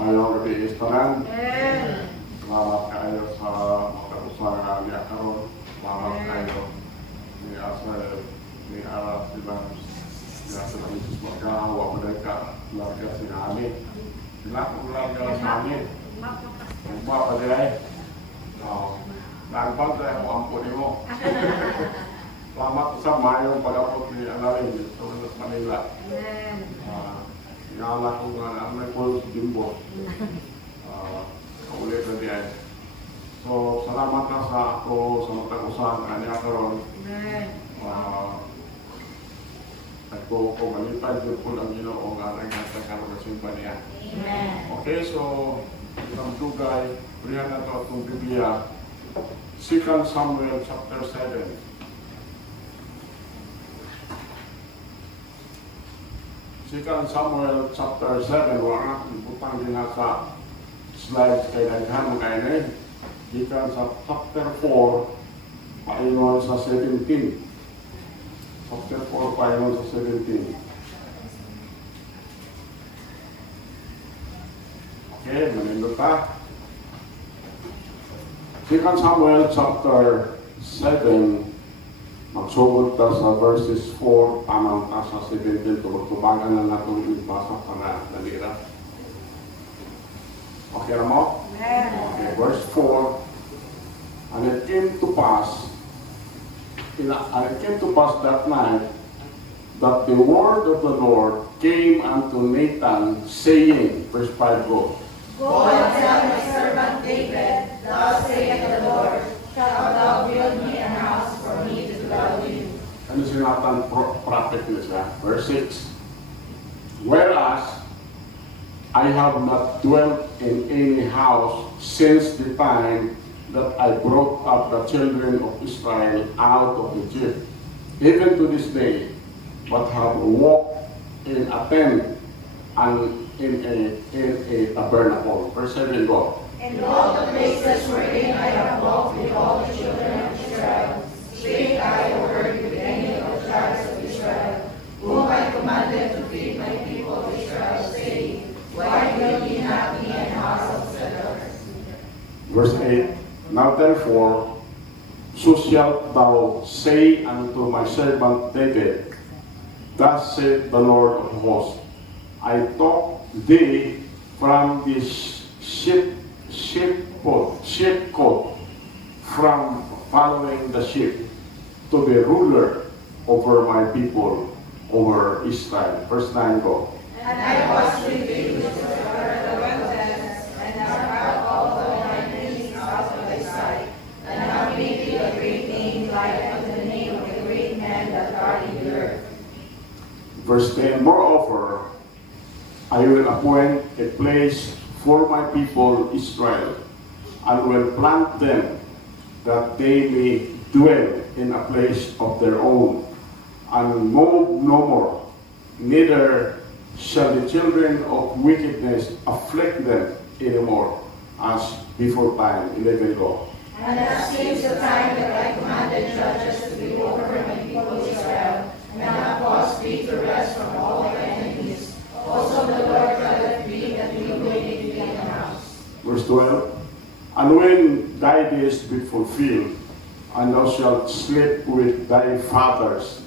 Mayong gabi istanan. Amen. Salamat kayo sa mga usaha niya karon. Salamat kayo ni Asa, ni Ara, si Bams. Kaya sa Jesus magkahawa mereka keluarga si Amin. Kenapa keluarga si Amin? Lupa pa dia. Nampang saya mau ampun mo. Selamat sa mayong pag-apot ni Analin sa Manila. Amen. Inaalala ko nga na may Paul Jimbo. Kaulit na diyan. So, salamat na sa ako sa matag-usahan kanya karon. Amen. Ako ko malipad yung po ang Ginoo nga rin ang karon sa simba niya. Amen. Okay, so itong dugay, burihan na ito itong Biblia. 2 Samuel chapter 7. 2 Samuel chapter 7, wala ibutang din na sa slides kay daghan mo kayo na gikan sa chapter 4, paingon sa 17. Chapter 4, paingon sa 17. Okay, manindot ka. 2 Samuel chapter 7, magsugod ta sa verses 4, tamang ta sa 17, tubagan na natin ibasa para dalira. Okay na mo? Amen. Okay, verse 4. And it came to pass that night that the word of the Lord came unto Nathan, saying, verse 5 go. Go and tell my servant David, thus saith the Lord, shalt thou build me an house for me to dwell in. Ano sinatan prophet na siya? Verse 6. Whereas I have not dwelt in any house since the time that I brought up the children of Israel out of Egypt, even to this day, but have walked in a tent and in a tabernacle. Verse 7 go. In all the places wherein I have walked with all the children of Israel, spake I a word with any of the tribes of Israel, whom I commanded to feed my people Israel, saying, why build ye not me an house of cedar? Verse 8. Now therefore, so shalt thou say unto my servant David, thus saith the Lord of hosts, I took thee from this sheepcote, from following the sheep, to be ruler over my people, over Israel. Verse 9 go. And I was with thee with the wilderness, and have brought all of thy enemies out of thy sight, and have made thee a great name like unto the name of the great men that are in the earth. Verse 10, moreover, I will appoint a place for my people Israel, and will plant them, that they may dwell in a place of their own, and move no more, neither shall the children of wickedness afflict them anymore, as before time. 11 go. And as since the time that I commanded judges to be over my people Israel, and have caused thee to rest from all thy enemies, also the Lord judgeth thee that he made thee an house. Verse 12, and when thy days be fulfilled, and thou shalt sleep with thy fathers,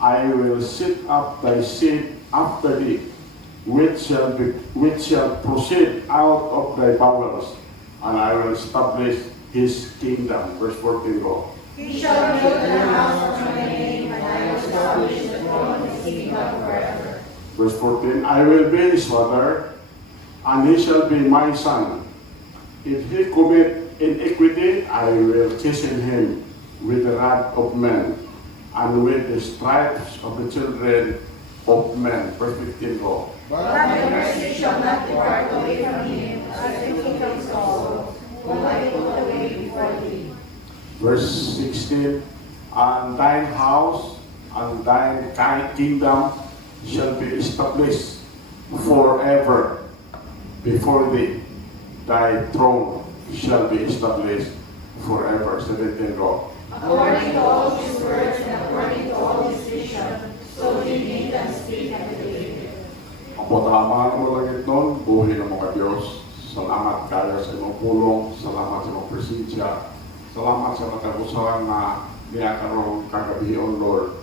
I will set up thy seed after thee, which shall proceed out of thy bowels, and I will establish his kingdom. Verse 14 go. He shall build an house for my name, and I will establish the throne of his kingdom forever. Verse 14, I will be his father, and he shall be my son. If he commit iniquity, I will chasten him with the wrath of men, and with the stripes of the children of men. Verse 15 go. But my mercy shall not depart away from him, as the kingdoms also, whom I put away before thee. Verse 16, and thine house and thine kingdom shall be established forever before thee. Thy throne shall be established forever. 17 go. According to all his words and according to all his vision, so did Nathan speak unto David. Pagpatalaman mo lang ito, buhay ng mga Diyos. Salamat kayo sa imong pulong, salamat sa imong presensya, salamat sa katapusan na niya karong kagabi, O Lord.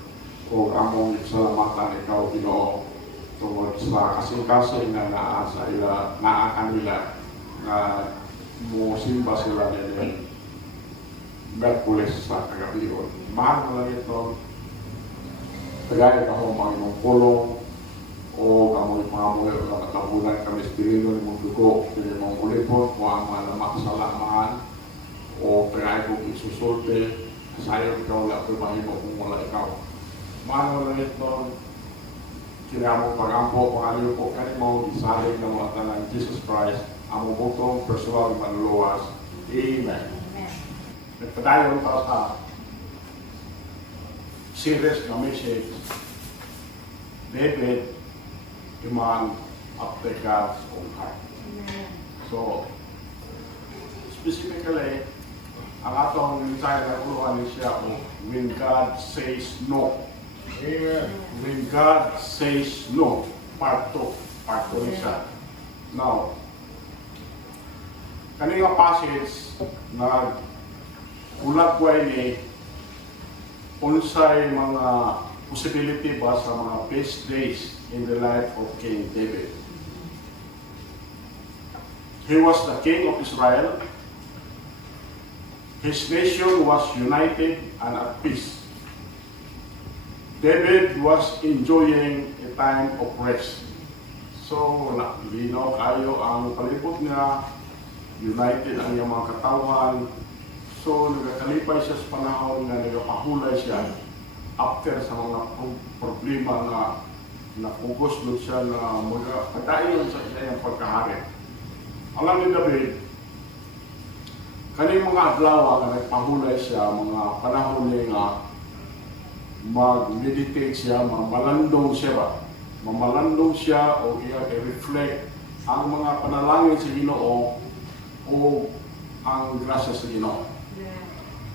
O among salamatan ikaw, Ginoo, tungod sa kasing-kasing na naa sa ila, naa kanila, na musimba sila nila. Merkulis sa kagabi. Mahal mo lang ito, tagay ka ho mga imong pulong, o kamoy pamoy o natabunan kami sa tirino ni mong dugo, kaya mong ulipot, o ang malamak sa lamaan, o kaya kong isusulte, sayo ikaw lang tumahin mo kung wala ikaw. Mano lang ito, kaya mo pagampo, pangalyo po kanin mo, isalig ng mga tanan Jesus Christ, ang butong personal manluwas. Amen. Nagpadayon pa sa series na message, David, the man after God's own heart. So, specifically, ang atong mensahe na kuluhan siya when God says no. Amen. When God says no, part 2 siya. Now, kanina passage na ulat ko ni unsay mga possibility ba sa mga best days in the life of King David. He was the king of Israel. His nation was united and at peace. David was enjoying a time of rest. So, linaw kayo ang palibot niya, united ang iyang mga katawan. So, nagakalipay siya sa panahon na nagapahulay siya after sa mga problema na napugos doon siya na pagdayon sa iyang pagkahari. Alam ni David, kaning mga adlaw na nagpahulay siya, mga panahon niya nga mag-meditate siya, mamalandong siya ba? Mamalandong siya o i-reflect ang mga panalangin sa Ginoo o ang grasya sa Ginoo.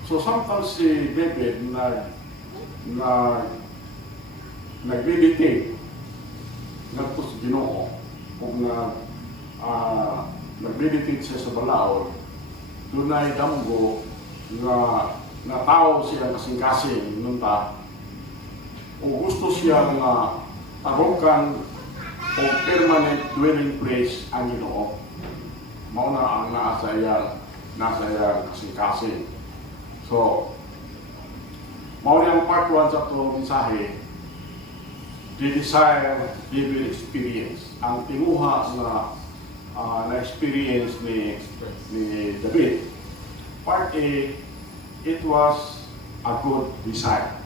So sometimes si David nag-meditate nagto sa Ginoo kung nag-meditate siya sa balaod, dunay damgo na tao siya kasing-kasing nunta o gusto siya nga tarukan o permanent dwelling place ang Ginoo. Mao na ang nasa iyang kasing-kasing. So, mao ang part 1 sa itong mensahe, the desire David experience. Ang tinguha na experience ni David. Part A, it was a good desire.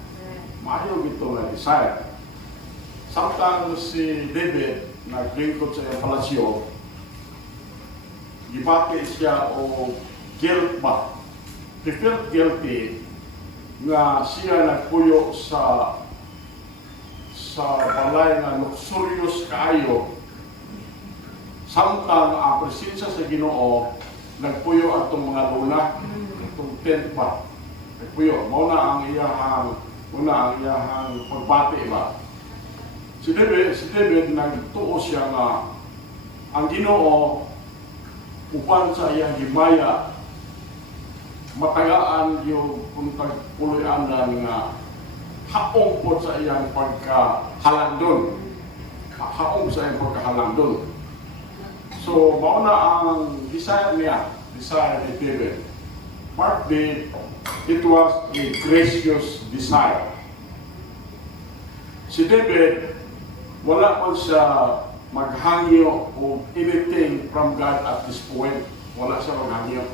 Maayo ito na desire. Samtang si David naglingkod sa iyang palasyo, gibati siya o guilt ba? He felt guilty nga siya nagpuyo sa balay na luxurious kaayo, samtang ang presensya sa Ginoo nagpuyo atong mga luna, atong tent ba, nagpuyo. Muna ang iyahang pagbati ba. Si David nagtuo siya nga ang Ginoo upan sa iyang himaya matagaan yung pagpuloy-anan nga haong po sa iyang pagkahalandon. Haong sa iyang pagkahalandon. So, mauna ang desire niya, desire ni David. Part B, it was a gracious desire. Si David, wala man siya maghangyo o anything from God at this point. Wala siya maghangyo.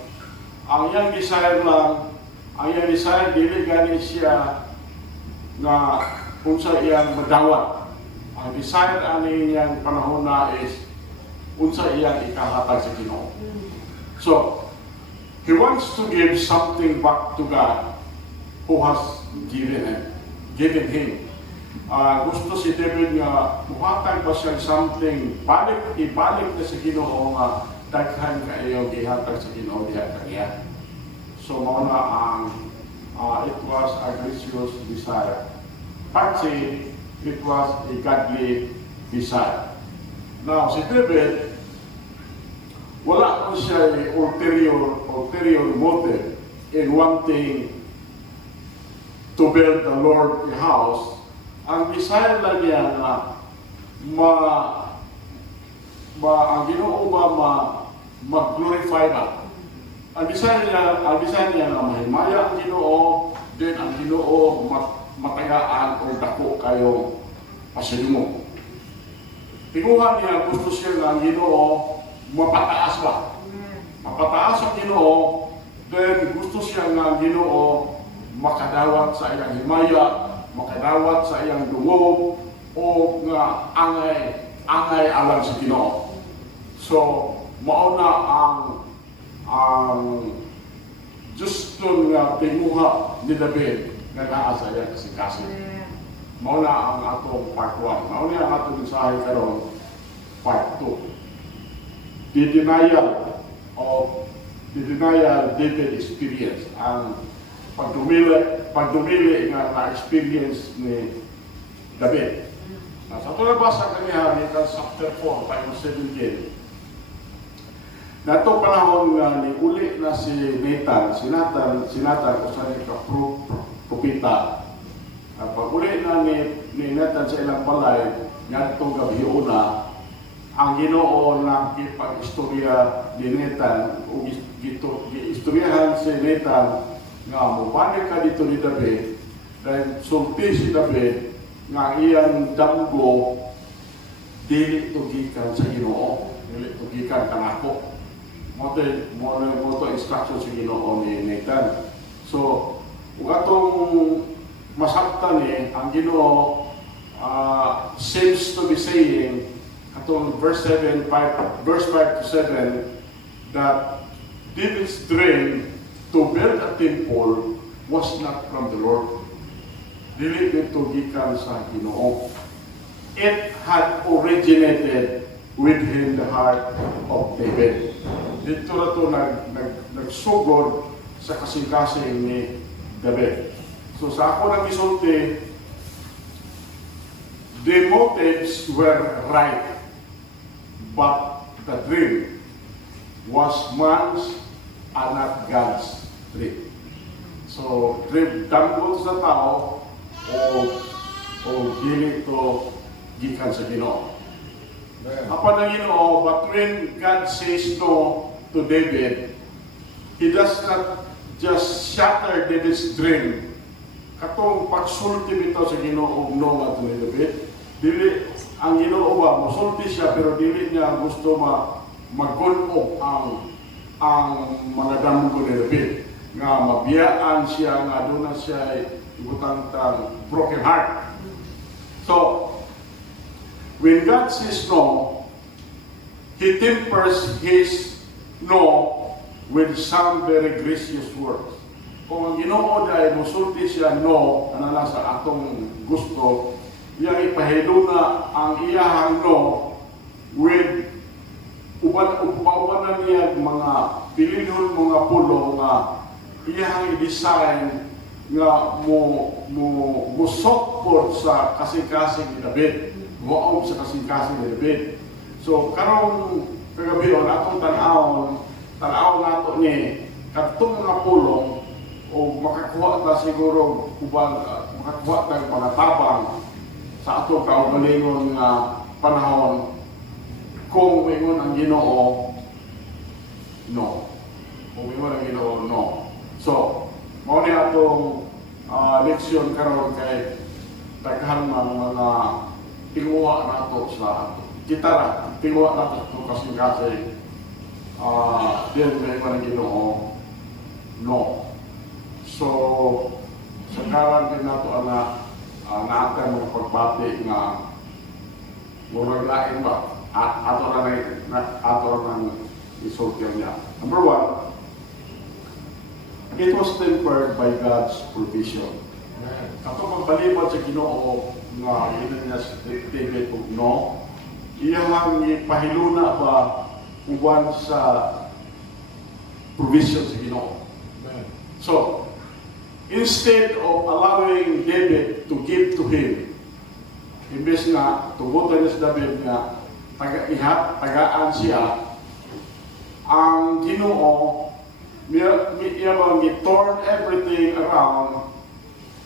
Ang iyang desire dili gani siya na kung sa iyang madawat. Ang desire ani niyang panahon na is unsa iyang ikahatag sa Ginoo. So, he wants to give something back to God who has given him. Gusto si David nga muhatag ba siya something, ibalik na sa Ginoo nga daghan kayo gihatag sa Ginoo diha kaniya. So mauna ang it was a gracious desire. Part C, it was a godly desire. Now, si David, wala ko siya ulterior motive in wanting to build the Lord a house. Ang desire lang niya na ang Ginoo mag-glorify na. Ang desire niya na mahimaya ang Ginoo, then ang Ginoo matayaan o dako kayong pasilmo. Tinguhan niya, gusto siya na ang Ginoo mapataas ba? Mapataas ang Ginoo, then gusto siya nga ang Ginoo makadawat sa iyang himaya, makadawat sa iyang dungog, o nga angay alang sa Ginoo. So, mauna ang gusto nga tinguha ni David nga naa sa iyang kasing-kasing. Mauna ang atong part 1. Mauna ang atong mensahe karon part 2. The denial David experience. Ang pagdumili nga na-experience ni David. Sa ito nabasa kaniya ni chapter 4, tayo 17. Na itong panahon nga ni uli na si Nathan, o sa propita. Pag uli na ni Nathan sa ilang balay, nga itong gabi una, ang Ginoo na kipag-istorya ni Nathan, o istoryahan si Nathan, nga mubalik ka dito ni David, dahil sulti si David, nga iyang damgo, dili tugikan sa Ginoo, dili tugikan kanako. Mo to instruction sa Ginoo ni Nathan. So, kung atong masabtan ang Ginoo seems to be saying, atong verse 5 to 7, that David's dream to build a temple was not from the Lord. Dili dito gikan sa Ginoo. It had originated within the heart of David. Dito na ito nagsugod sa kasing-kasing ni David. So sa ako nang isulti, the motives were right, but the dream was man's and not God's dream. So, dream damgo sa tao o dili to gikan sa Ginoo. Apa na Ginoo, but when God says no to David, He does not just shatter David's dream. Katong pagsulti bitaw sa Ginoo og no nga to ni David, dili ang Ginoo ba mosulti siya pero dili niya gusto magulog ang mga damgo ni David nga mabiyaan siya nga aduna siya ibutang broken heart. So, when God says no, He tempers His no with some very gracious words. Kung ang Ginoo dahil musulti siya no, ano sa atong gusto, iyang ipahilo na ang iyahang no with uban niya mga pilinhon mga pulo nga iyahang i-design nga mo sokpod sa kasing-kasing ni David. Muaog sa kasing-kasing ni David. So, karong kagabion, atong tanaw nato ni katong mga pulong o makakuha ta siguro makakuha tayong panatabang sa atong kaugalingon nga panahon kung mingon ang Ginoo no. Kung mingon ang Ginoo no. So, mao ni atong leksyon karon kay daghan mga tinguha nato sa kita tinguha nato kasing-kasing din mingon ang Ginoo no. So, sa karan din nato naatan mga pagbati nga murag lain ba ato nang isultihan niya. Number 1, it was tempered by God's provision. Kapag magbalibad sa Ginoo nga ina niya si David kung no, iyang ipahiluna ba uban sa provision sa Ginoo. So, instead of allowing David to give to him, imbes na tugutan niya si David nga tagaan siya, ang Ginoo niya bang gi-turn everything around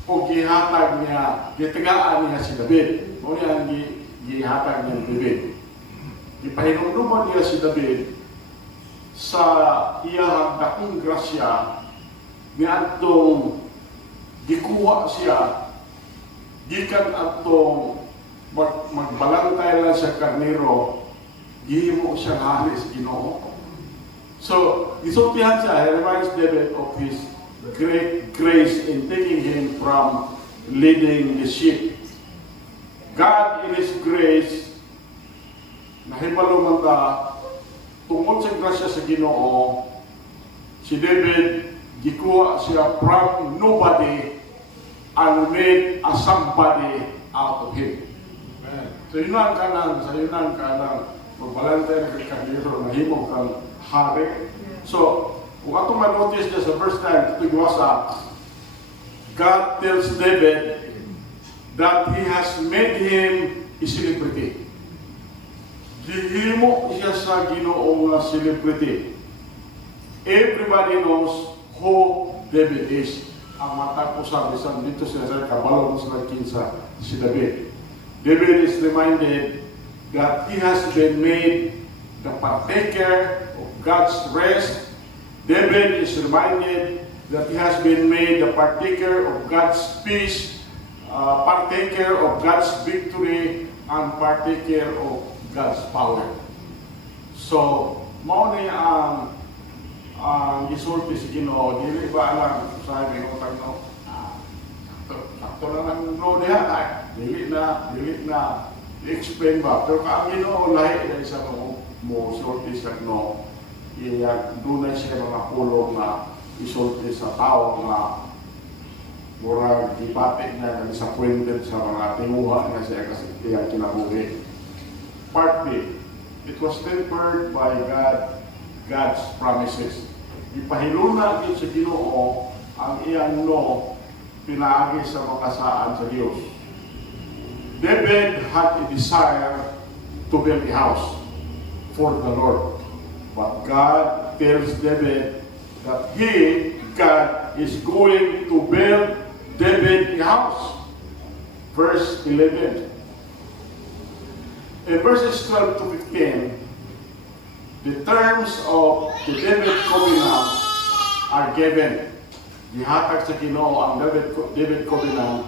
o gihatag niya, gitagaan niya si David. O niya ang gihatag niya si David. Ipahinumduman niya si David sa iyang dakong grasya niya atong gikuha siya gikan atong magbalantay lang sa karnero, gihimo siyang hari sa Ginoo. So, isultihan siya, he reminds David of his great grace in taking him from leading the sheep. God in His grace, nahibalo man ta, tungkol sa grasya sa Ginoo, si David, gikuha siya from nobody and made a somebody out of him. So yun ang kanang, magbalantay na kay karnero, nahimo kang hari. So, kung atong ma-notice niya sa verse 9, ito giwasa, God tells David that He has made him a celebrity. Gihimo siya sa Ginoo nga celebrity. Everybody knows who David is. Ang matag usab bisan dito sa kabalo sa kinsa si David. David is reminded that he has been made the partaker of God's rest. David is reminded that he has been made the partaker of God's peace, partaker of God's victory, and partaker of God's power. So, mao ni ang gisulti si Ginoo, dili ba alam sabi ng utang no? Sakto lang ang no diha, dili na i-explain ba? Pero ang Ginoo lahi na isa mo sulti sa no. Iya dunay siya mga pulong na isulti sa tao na murag gipati na disappointed sa mga tinguha na siya kasi iyang kinabuhi. Partly, it was tempered by God's promises. Ipahiluna din sa Ginoo ang iyang no pinaagi sa makasaan sa Diyos. David had a desire to build a house for the Lord. But God tells David that God is going to build David a house. Verse 11. In verses 12 to 15, the terms of the David covenant are given. Gihatag sa Ginoo ang David covenant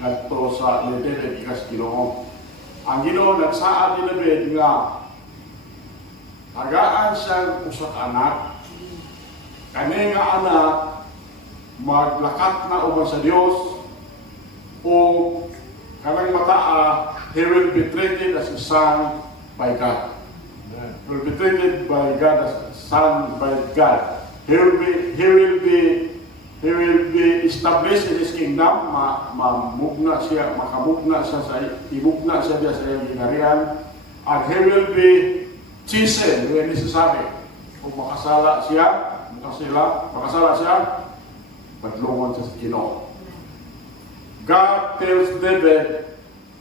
ngadto sa ni David ikas Ginoo. Ang Ginoo nagsaad ni David nga tagaan siyang usa ka anak. Kani nga anak maglakat na uban sa Dios o kanang mataa, he will be treated as a son by God. He will be treated by God as a son by God. He will be established in His kingdom. Makamugna siya ibugna siya sa iyang ginarian, and he will be chastened when necessary. Kung makasala siya, padlungon siya sa Ginoo. God tells David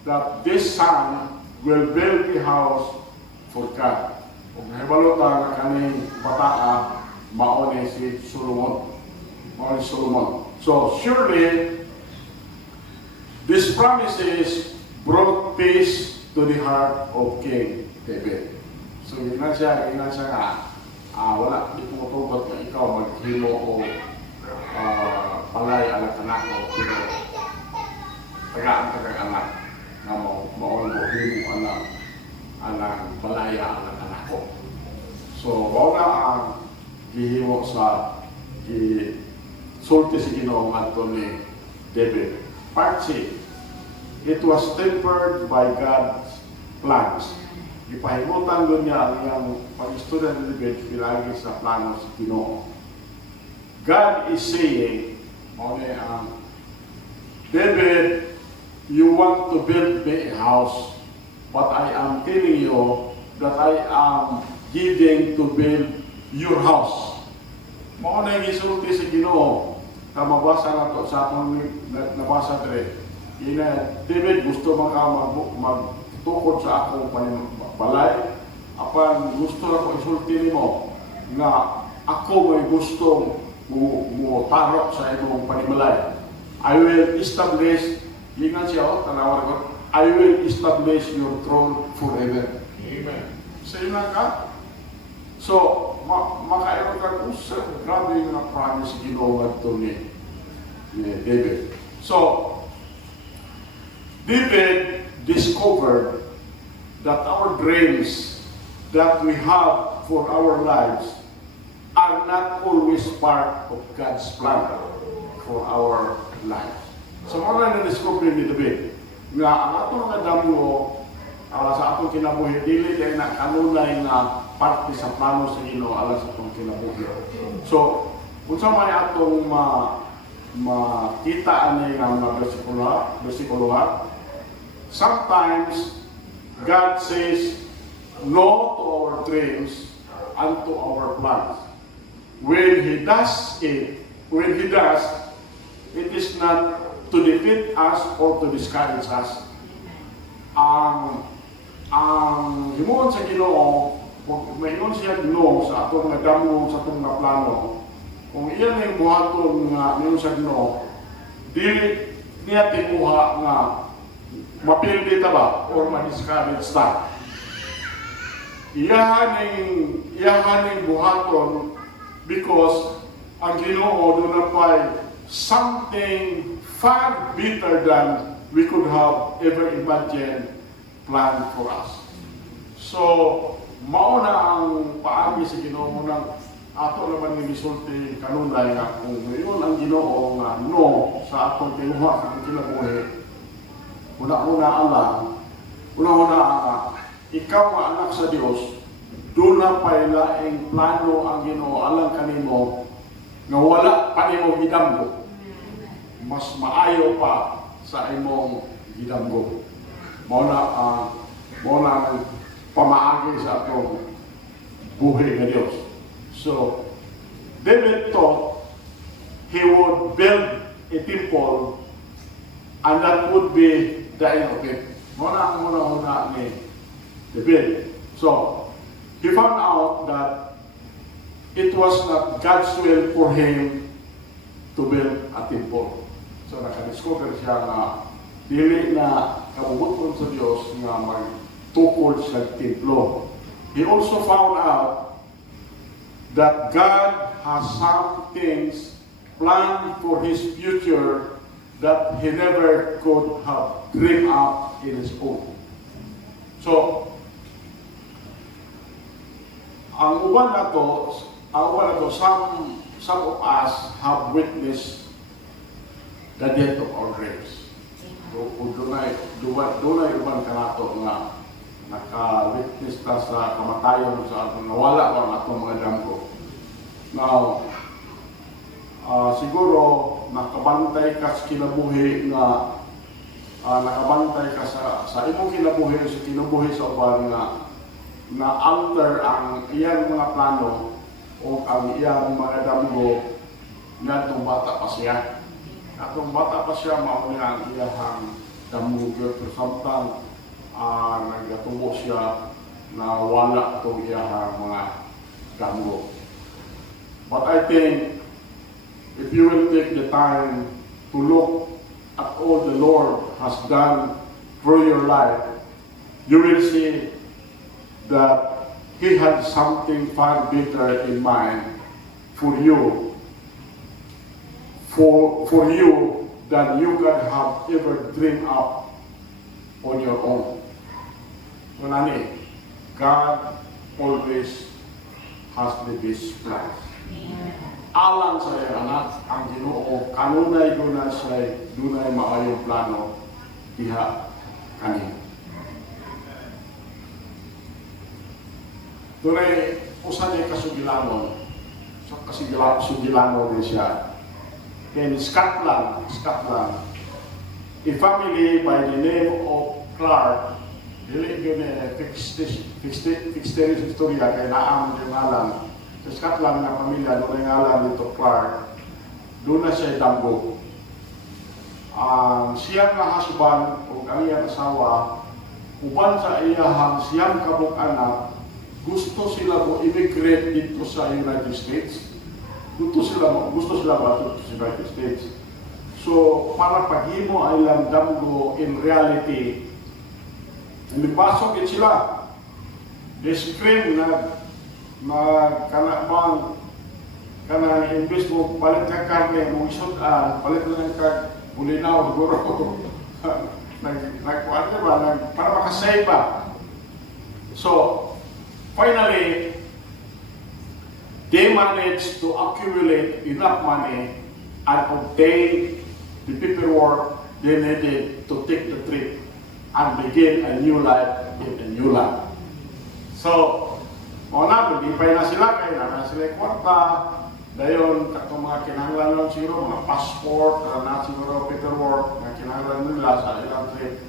that this son will build a house for God. Kung nahibalo ta nga kaning bataa, maone si Solomon. So surely, these promises brought peace to the heart of King David. So yun nga siya nga, wala, di ko matugot na ikaw maghilo o palay anak anak mo, pero tagaan anak na maon mo himo anak palaya anak ko. So wala ang gihimo sa sulti si Ginoo ngadto ni David. Part C, it was tempered by God's plans. Ipahimutan doon niya ang iyang pag-istorya ni David pilagi sa plano si Ginoo. God is saying, David, you want to build me a house, but I am telling you that I am giving to build your house. Mao na gisulti sa Ginoo. Mabasa na to sa atong nabasa dire. Ina David gusto magtukod sa akong balay, apan gusto na ko isulti nimo nga ako may gustong mo tarok sa imong panimalay. I will establish, ingat siya, tanawar ko, I will establish your throne forever. Amen. Sa ina ka? So, makairon ka kung grabe yung na-promise ginawa ito ni David. So, David discovered that our dreams that we have for our lives are not always part of God's plan for our lives. So, mga na-discover ni David, nga ang atong mga damo sa atong kinabuhi, dili kay na kanunay na parte sa plano sa Ginoo alang sa atong kinabuhi. So, kung sa may atong makita ani nga mga bersikulo, sometimes God says no to our dreams and to our plans. When He does, it is not to defeat us or to discourage us. Ang himuon sa Ginoo, kung maingon siya no sa atong nagdamo sa atong nga plano, kung iyan ang buhaton nga mingon sa Ginoo, dili niya tinuha nga mapildi ta ba or ma-discourage ta. Iyahaning buhaton because ang Ginoo doon na pa'y something far better than we could have ever imagined planned for us. So, mauna ang paagi sa Ginoo nang ato naman ni misulti kanunay nga kung ngayon ang Ginoo nga no sa atong tinuha sa atong kinabuhi. Una-una ikaw nga anak sa Dios, doon na pa'y laing plano ang Ginoo alang kanimo nga wala pa nimo gidamgo. Mas maayo pa sa imong gidamgo. Mao na pamaagi sa atong buhay nga Dios. So, David thought he would build a temple and that would be the end of it. Mao na ang una ni David. So, he found out that it was not God's will for him to build a temple. So, nakadiscover siya na dili na kabubuton sa Diyos nga magtukod sa templo. He also found out that God has some things planned for his future that he never could have dreamed up in his own. So, ang uban na to, some of us have witnessed the death of our dreams. So, kung dunay uban ka nato nga naka-witness ta sa kamatayon sa atong nawala ang atong mga damgo. Now, siguro nakabantay ka sa kinabuhi nga nakabantay ka sa imong kinabuhi sa kinabuhi sa uban nga na-alter ang iyang mga plano o ang iyang mga damgo nga itong bata pa siya. Atong bata pa siya, mauni ang iyang damgo. Pero samtang nagatubo siya na wala itong iyang mga damgo. But I think if you will take the time to look at all the Lord has done through your life, you will see that He had something far better in mind for you than you could have ever dreamed up on your own. So, nani, God always has the best plan. Alang sa iyang anak, ang Ginoo, kanunay siya, dunay maayong plano, diha kanina. Tunay, usan niya kasugilanon. So, kasugilanon din siya. In Scotland, a family by the name of Clark, dili yun fixed istorya, kaya naamon yung ngalan. Sa Scotland na pamilya, doon ang ngalan dito Clark, doon na siya damgo. Siyang nga husband o ang iyang asawa uban sa iyahang siyam kabuk anak, gusto sila mo immigrate dito sa United States. Gusto sila ba dito sa United States. So, para paghimo ay lang damgo in reality, nilipasok yun sila. They scream na kanabang kanang imbis mo palit ka karne, mo isot palit lang ka ulinaw, siguro. Nagkuhan ka ba? Para makasave ba? So, finally, they managed to accumulate enough money and obtain the paperwork they needed to take the trip and begin a new life in a new land. So, maglipay na sila, kaya na sila kwarta. Dayon, katong mga kinahanglan lang siguro, mga passport, na siguro paperwork, na kinahanglan nila sa ilang trip.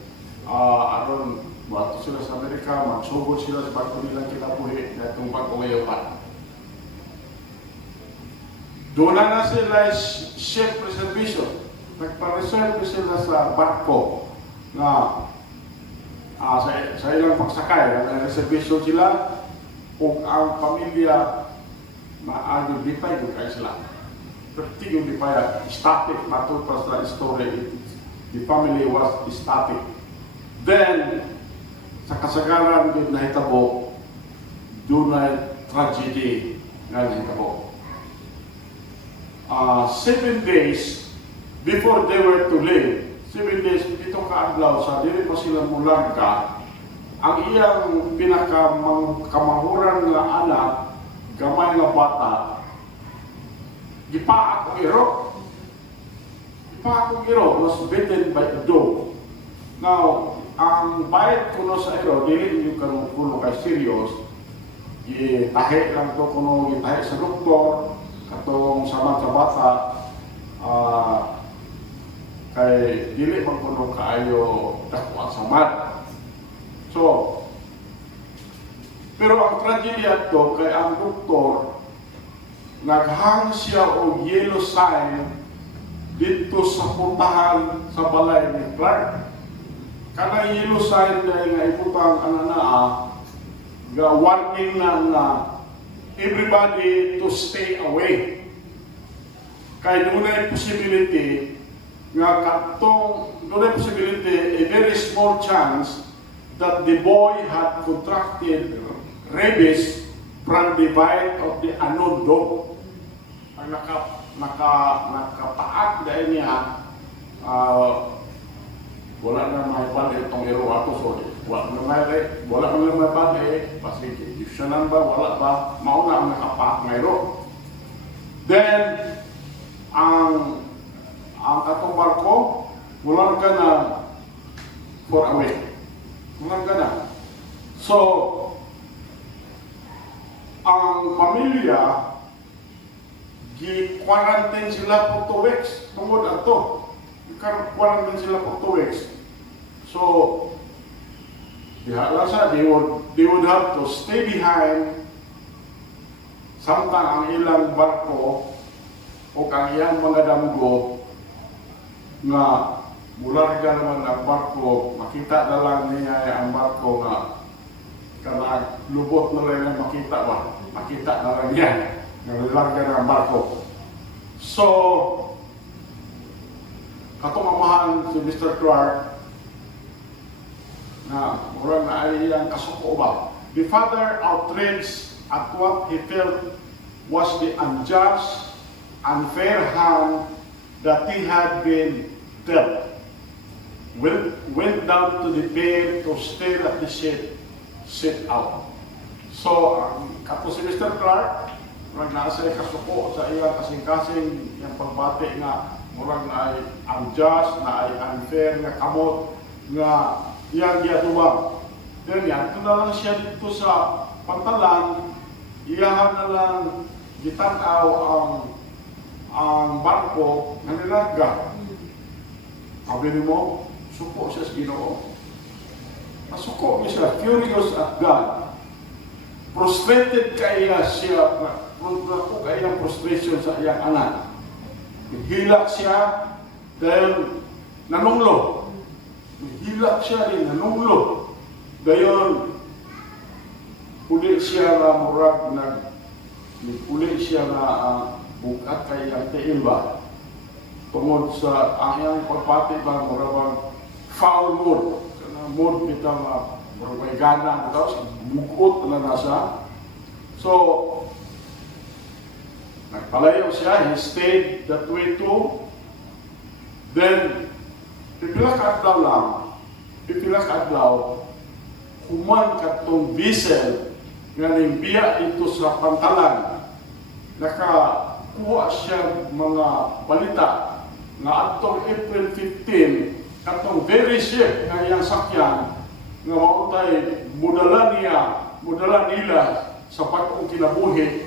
Aron, bato sila sa Amerika, magsugod sila sa bago nilang kinabuhi na itong pag-umayapan. Doon na sila ship reservation. Nagpa-reserve sila sa barko na sa ilang pagsakay. Nag-reservation sila kung ang pamilya maagod lipay kung kayo sila. Perti yung lipay, static, matulpas na story. The family was static. Then, sa kasagaran doon na hitabo, doon na tragedy na hitabo. 7 days before they were to leave, 7 days dito kaadlaw sa dili pa sila mulagka, ang iyang pinakamahuran nga anak, gamay nga bata, gipa akong iro was bitten by a dog. Now, ang bite kuno sa iro, dili yung kuno kay serious, gitahe lang to kuno, gitahe sa doktor, katong sama sa bata, kay dili man kuno kaayo dakwang samad. So, pero ang tragedya to kay ang doktor naghang siya og yellow sign dito sa puntahan sa balay ni Clark. Kana yellow sign dahil nga iputang nga warning na everybody to stay away. Kaya doon ay possibility nga a very small chance that the boy had contracted rabies from the bite of the unknown dog. Ang nakapaak dahil niya, wala na may bali itong iro ako, sorry. Wala na may bali, prosecution ba, wala ba, mauna ang nakapaak na iro. Then, ang katong barko, wala ka na for a week. Wala ka na. So, ang pamilya, gi-quarantine sila for 2 weeks. Tungod ato. Quarantine sila for 2 weeks. So, they would have to stay behind samtang ang ilang barko o ang iyang mga damgo nga mula ka naman ang barko, makita na lang niya ang barko nga kana lubot na lang makita ba? Makita na lang yan. Nalarga na ang barko. So, katumamahan si Mr. Clark na mura na ay iyang kasuko ba? The father outraged at what he felt was the unjust, unfair hand that he had been dealt. Went down to the pier to stare at the ship sit out. So, kapo si Mr. Clark, murag na sa kasuko sa iyang kasing-kasing yung pagbati nga murag na ay unjust, na ay unfair, nga kamot, nga iyang giatubang. Then yan, ito na lang siya dito sa pantalan, iyahan na lang gitanaw ang barko na nilaga. Sabi mo, suko siya sa Ginoo. Masuko niya siya, furious at God. Frustrated kaya siya, kaya frustration sa iyang anak. Hilak siya dahil nanunglo. Hilak siya rin, nanunglo. Dayon, uli siya na murag uli siya na bukat kay ang tiil ba? Tungod sa ang pagpati ba, murag foul mood. Kana mood kita murag may gana, tapos bugot na nasa. So, nagpalayo siya, he stayed that way too. Then, pipila ka adlaw, human katong vessel nga nimbiya dito sa pantalan. Nakakuha siya mga balita nga atong April 15, katong very ship nga iyang sakyan nga mautay mudala nila sa pag-ong kinabuhi,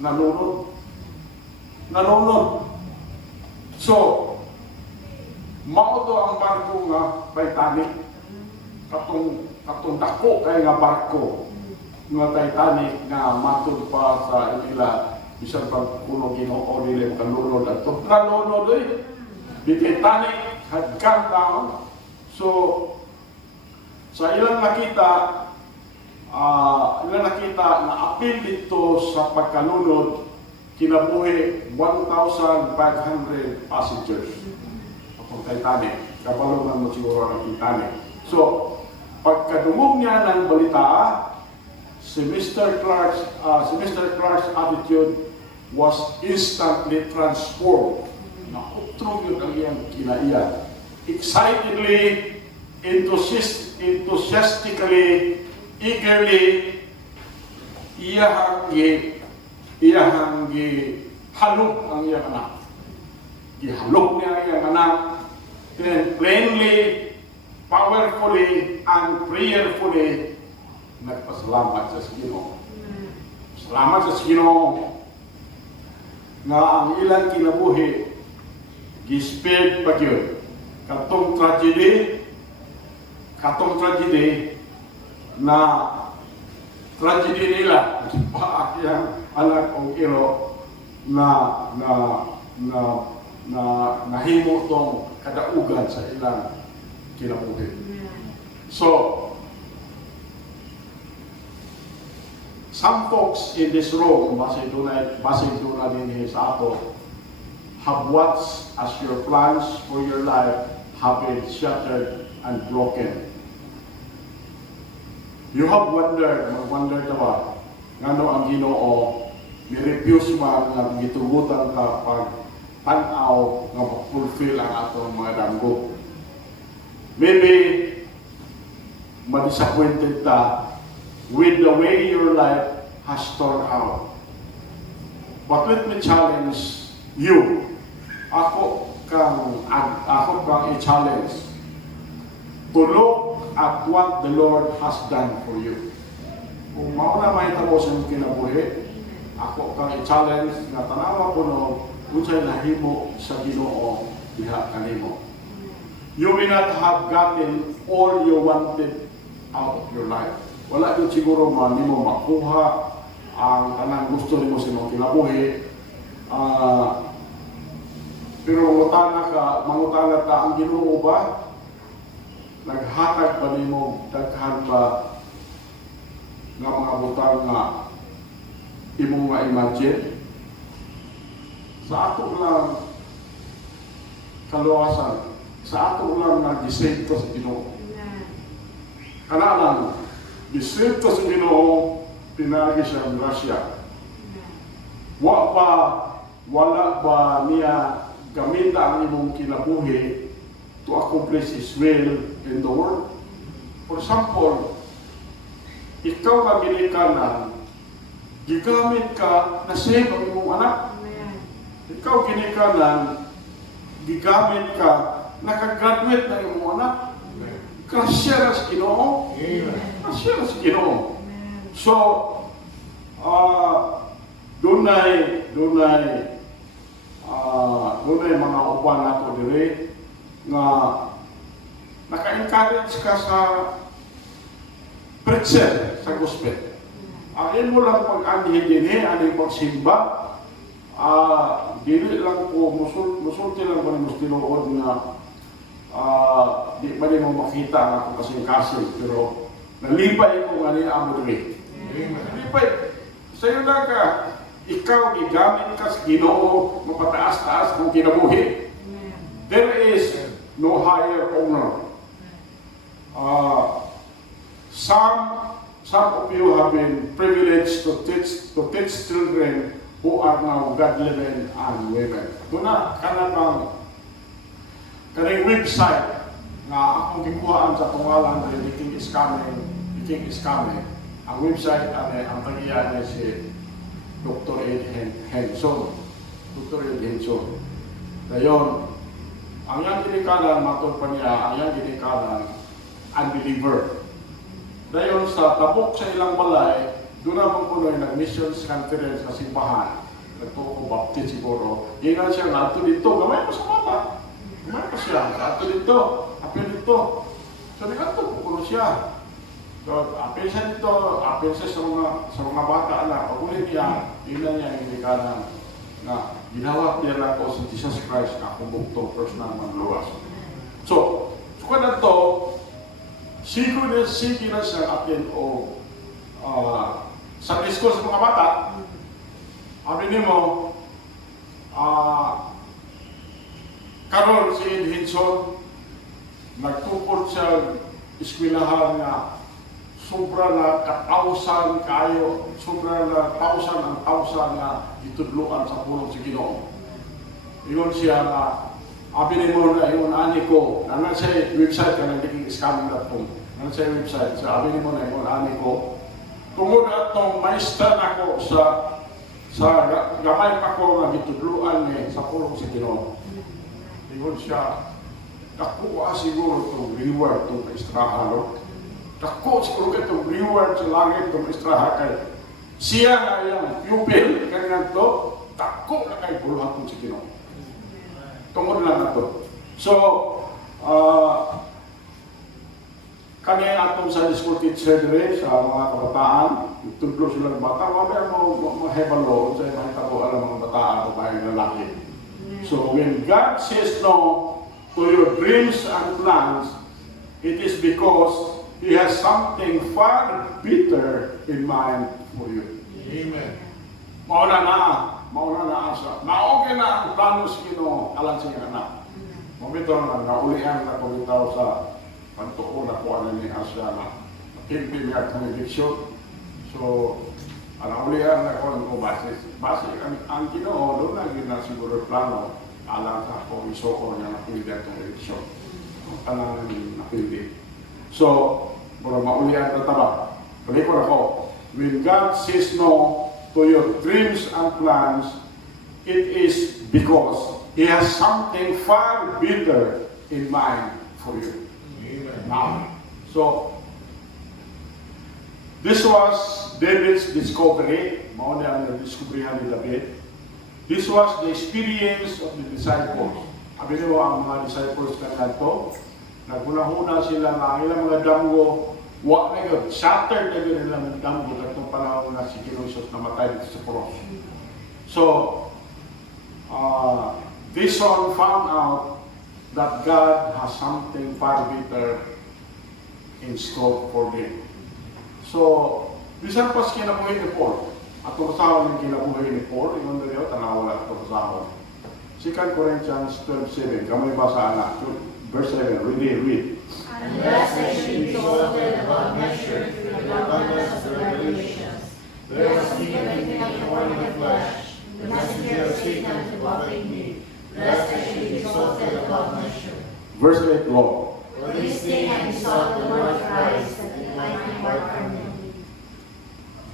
nanunod. So, mao to ang barko nga Titanic. Katong dako kay nga barko nga Titanic nga matud pa sa ila bisan pag kuno Ginoo nila kanunod ato. Nanunod the Titanic had gone down. So, sa ilang nakita na apil dito sa pagkanunod, kinabuhi 1,500 passengers. Ang Titanic, kabalungan mo siguro ng Titanic. So, pagkadungog niya ng balita, si Mr. Clark's attitude was instantly transformed. Nakutrog yun ang iyang kinaiyan. Excitedly, enthusiastically, eagerly, iyahang halok ang iyang anak. Gihalok niya ang iyang anak. Then plainly, powerfully, and prayerfully, nagpasalamat sa Ginoo. Salamat sa Ginoo nga ang ilang kinabuhi gisped pa gyud. Katong tragedy na tragedy nila paak yang anak o iro na nahimo tong kadaugan sa ilang kinabuhi. So, some folks in this room, base doon din sa ato, have watched as your plans for your life have been shattered and broken. You have wondered ba, ngano ang Ginoo ni-refuse man nga gitugutan ka pag tanaw nga ma-fulfill ang atong mga damgo. Maybe ma-disappointed ta with the way your life has turned out. But let me challenge you. Ako kang i-challenge to look at what the Lord has done for you. Kung mauna mahitabo sa iyong kinabuhi, ako kang i-challenge na tanawa ko no, unsay nahimo sa Ginoo diha kanimo. You may not have gotten all you wanted out of your life. Wala yun siguro nimo makuha ang tanang gusto nimo sa iyong kinabuhi. Pero mangutana ka ang Ginoo ba? Naghatag ba nimo daghan ba nga mga butang nga imong nga imagine? Sa ato lang kaluwasan, sa ato lang nag-save ko sa Ginoo. Kana lang, gisave ko sa Ginoo, pinagi siya ang grasya. Wala ba niya gamita ang imong kinabuhi to accomplish His will in the world? For example, ikaw nga ginikanan, gigamit ka na save ang imong anak. Ikaw ginikanan, gigamit ka, nakagraduate na imong anak. Grasya na sa Ginoo. Grasya na sa Ginoo. So, dunay mga upan nato diri nga naka-encourage ka sa preacher sa gospel. Ang mo lang pag-anhin din aning pagsimba, dili lang po musulti lang ko ni tinuod nga di ba mo makita ang ako kasing-kasing, pero Nalipay ko nga niya amo diri. Nalipay. Sa'yo na ka, ikaw gigamit ka sa Ginoo, mapataas-taas kung kinabuhi. There is no higher honor. Some of you have been privileged to teach children who are now God-living and women. Doon na, kanang website na akong gikuhaan sa pangalan na The King is Coming, The King is Coming. Ang website, ang tagiyan niya si Dr. Ed Henson. Dr. Ed Henson. Dayon, ang yang ginikanan, matod pa niya, ang yang ginikanan, unbeliever. Dayon sa tabok sa ilang balay, doon naman po nag-missions conference sa simbahan. Nagtuko baptist siguro. Gingan siya na ato dito. Gamay pa sa mata. Gamay pa siya. Ato dito. Apil dito. So, nag-ato po kuno siya. So, apil siya dito. Apil siya sa mga bata na. Pagulit niya. Tingnan niya yung ikanan na ginawak niya lang ko sa Jesus Christ na kumbukto personal magluwas. So, kung na to, sige na siya atin o Sunday school sa mga bata. Sabi mo, karon si Ed Henson, nagtupod sa eskwelahan na sobra na katausan kayo, sobra na tausan na itudluan sa pulong si Ginoo. Iyon siya na, sabi mo na iyon ani ko, nanan sa website ka ng thekingiscoming.com. Nanan sa website, sabi mo na iyon ani ko, tungod atong maestra nako sa gamay pa ko nga gitudluan ni sa pulong sa Ginoo. Ingon siya, nakuha siguro itong reward itong maestrahan. Nakuha siguro itong reward sa langit itong maestrahan kay siya nga yung pupil kanina ito, tako na kay puluhan itong sa Ginoo. Tungod lang ito. So, kami atong sa school teacher dire sa mga kabataan, tutlo sila ng bata, wala mo mahebalo sa mga tabo ang mga bataan o mga lalaki. So when God says no to your dreams and plans, it is because He has something far better in mind for you. Amen. Mauna na asa. Naoge na ang plano sa Ginoo alang sa iyang anak. Mabito na naulihan na pagitaw sa pantuko na po ano ni Asya na pimpin niya ang conviction. So, naulihan na ko ng basis. Base, ang Ginoo, doon na yun na siguro plano alang sa kung isoko niya na pwede ang conviction. Ang tanang napili. So, para maulihan na taba. Palikor ako, when God says no to your dreams and plans, it is because He has something far better in mind for you. Now, so this was David's discovery. Mao na ang diskubrihan ni David. This was the experience of the disciples. Sabi niyo ang mga disciples na nato, naguna-huna sila na ilang mga damgo, wa na yun, shattered na yun ilang damgo katong panahon na si Ginoo namatay dito sa cross. So, this one found out that God has something far better in store for them. So, bisan pas kinabuhi ni Paul, atong sahon ng kinabuhi ni Paul, yung nariyo, tanawala atong sahon. 2 Corinthians 12:7, kamay basa na, verse 7, read. Unless I should be exalted above measure through the abundance of the revelations, there was given me a thorn in the flesh, the messenger of Satan to buffet me, lest I should be exalted above measure. Verse 8, Lord. For this thing I besought the Lord Christ, that it might depart from me.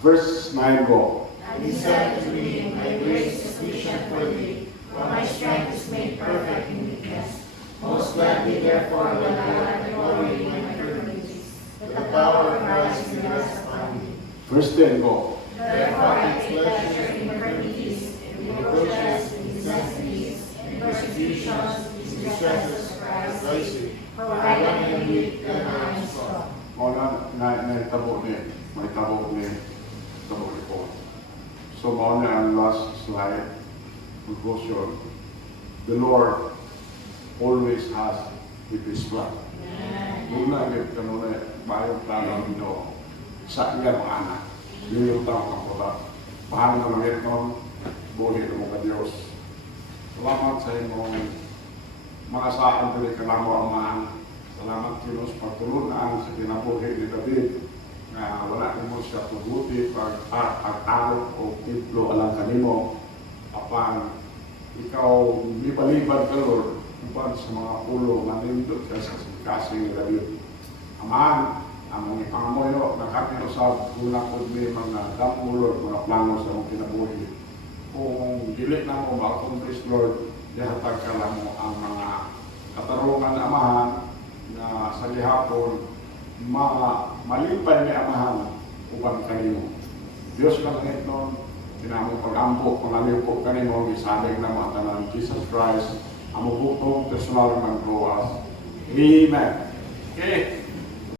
Verse 9, go. And He said to me, My grace is sufficient for thee, for my strength is made perfect in weakness. Most gladly, therefore, will I have glory in my infirmities, that the power of Christ may rest upon me. Verse 10, go. Therefore I take pleasure in infirmities, in reproaches, in necessities, in persecutions, in distresses for Christ's sake. For when I am weak, then I am strong. May tabo ni Paul. So, mauna ang last slide, conclusion. The Lord always has with His plan. Amen. Una gid kanunay bayong plano nino sa iya mga anak. Yun yung tao ang puta. Paano na langit nun, buhi mo ka Diyos. Salamat sa imong mga saan dili ka lang amahan. Salamat Diyos pagtulungan sa kinabuhi ni David na wala mo siya tuguti pag-talo o tiplo alang kanimo. Apan ikaw liban-liban ka Lord upan sa mga ulo na nindot ka sa kasing ni David. Amahan, ang mga pangamoyo na kami usab una po may mga damulor, mga plano sa mga kinabuhi. Kung dili na mo ma-accomplish Lord, dihatag ka lang mo ang mga katarungan na amahan na sa gihapon malipay ni amahan uban kanimo. Diyos ka langit nun, tinamong pag-ampo, pangalipok kanimo, gisalig na mga tanan Jesus Christ, ang mabutong personal ng gawas. Amen. Okay.